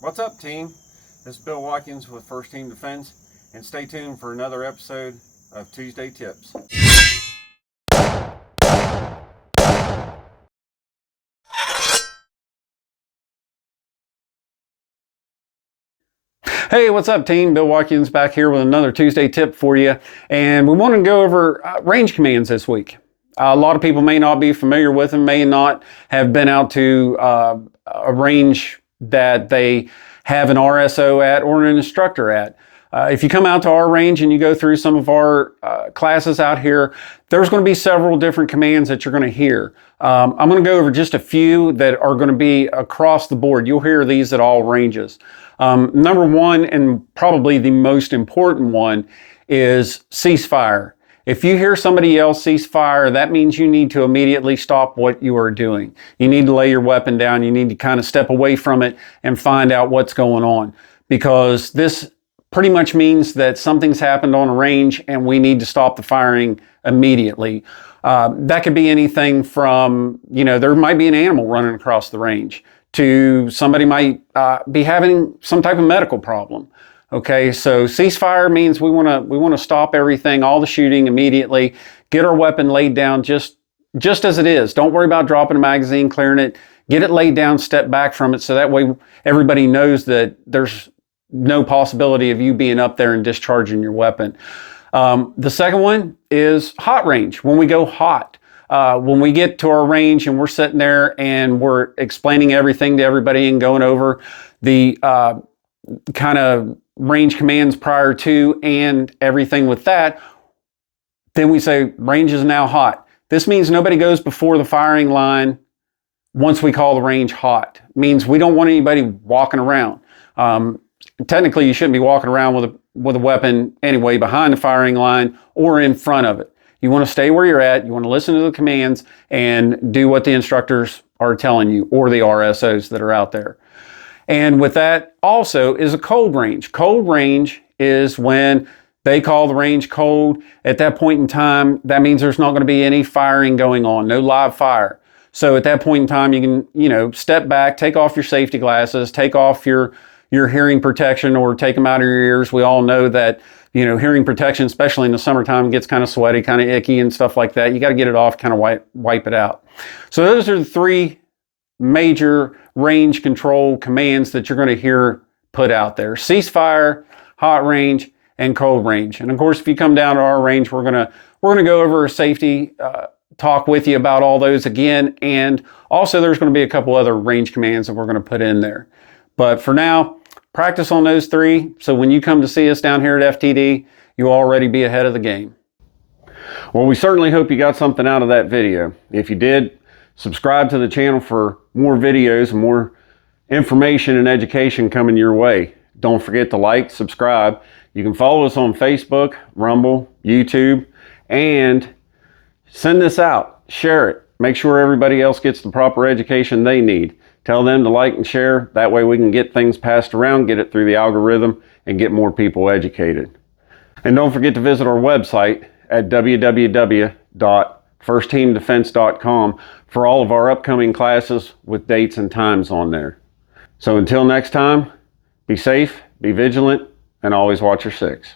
What's up, team? This is Bill Watkins with First Team Defense, and stay tuned for another episode of Tuesday Tips. Hey, what's up, team? Bill Watkins back here with another Tuesday tip for you, and we want to go over range commands this week. A lot of people may not be familiar with them, may not have been out to a range that they have an RSO at or an instructor at. If you come out to our range and you go through some of our classes out here, there's going to be several different commands that you're going to hear. I'm going to go over just a few that are going to be across the board. You'll hear these at all ranges. Number one, and probably the most important one, is ceasefire. If you hear somebody yell ceasefire, that means you need to immediately stop what you are doing. You need to lay your weapon down. You need to kind of step away from it and find out what's going on, because this pretty much means that something's happened on a range and we need to stop the firing immediately. That could be anything from, there might be an animal running across the range, to somebody might be having some type of medical problem. Okay, so ceasefire means we want to stop everything, all the shooting immediately, get our weapon laid down just as it is. Don't worry about dropping a magazine, clearing it. Get it laid down, step back from it, so that way everybody knows that there's no possibility of you being up there and discharging your weapon. The second one is hot range. When we go hot, when we get to our range and we're sitting there and we're explaining everything to everybody and going over the kind of range commands prior to and everything with that, then we say range is now hot. This means nobody goes before the firing line once we call the range hot. It means we don't want anybody walking around. Technically, you shouldn't be walking around with a weapon anyway behind the firing line or in front of it. You want to stay where you're at. You want to listen to the commands and do what the instructors are telling you, or the RSOs that are out there. And with that also is a cold range. Cold range is when they call the range cold. At that point in time, that means there's not going to be any firing going on, no live fire. So at that point in time, you can, step back, take off your safety glasses, take off your hearing protection, or take them out of your ears. We all know that, hearing protection, especially in the summertime, gets kind of sweaty, kind of icky and stuff like that. You got to get it off, kind of wipe it out. So those are the three major range control commands that you're going to hear put out there: ceasefire, hot range, and cold range. And of course, if you come down to our range, we're gonna go over a safety talk with you about all those again. And also, there's going to be a couple other range commands that we're going to put in there. But for now, practice on those three, so when you come to see us down here at FTD, you'll already be ahead of the game. Well, we certainly hope you got something out of that video. If you did, subscribe to the channel for more videos and more information and education coming your way. Don't forget to like, subscribe. You can follow us on Facebook, Rumble, YouTube, and send this out. Share it. Make sure everybody else gets the proper education they need. Tell them to like and share. That way we can get things passed around, get it through the algorithm, and get more people educated. And don't forget to visit our website at www.firstteamdefense.com for all of our upcoming classes with dates and times on there. So until next time, be safe, be vigilant, and always watch your six.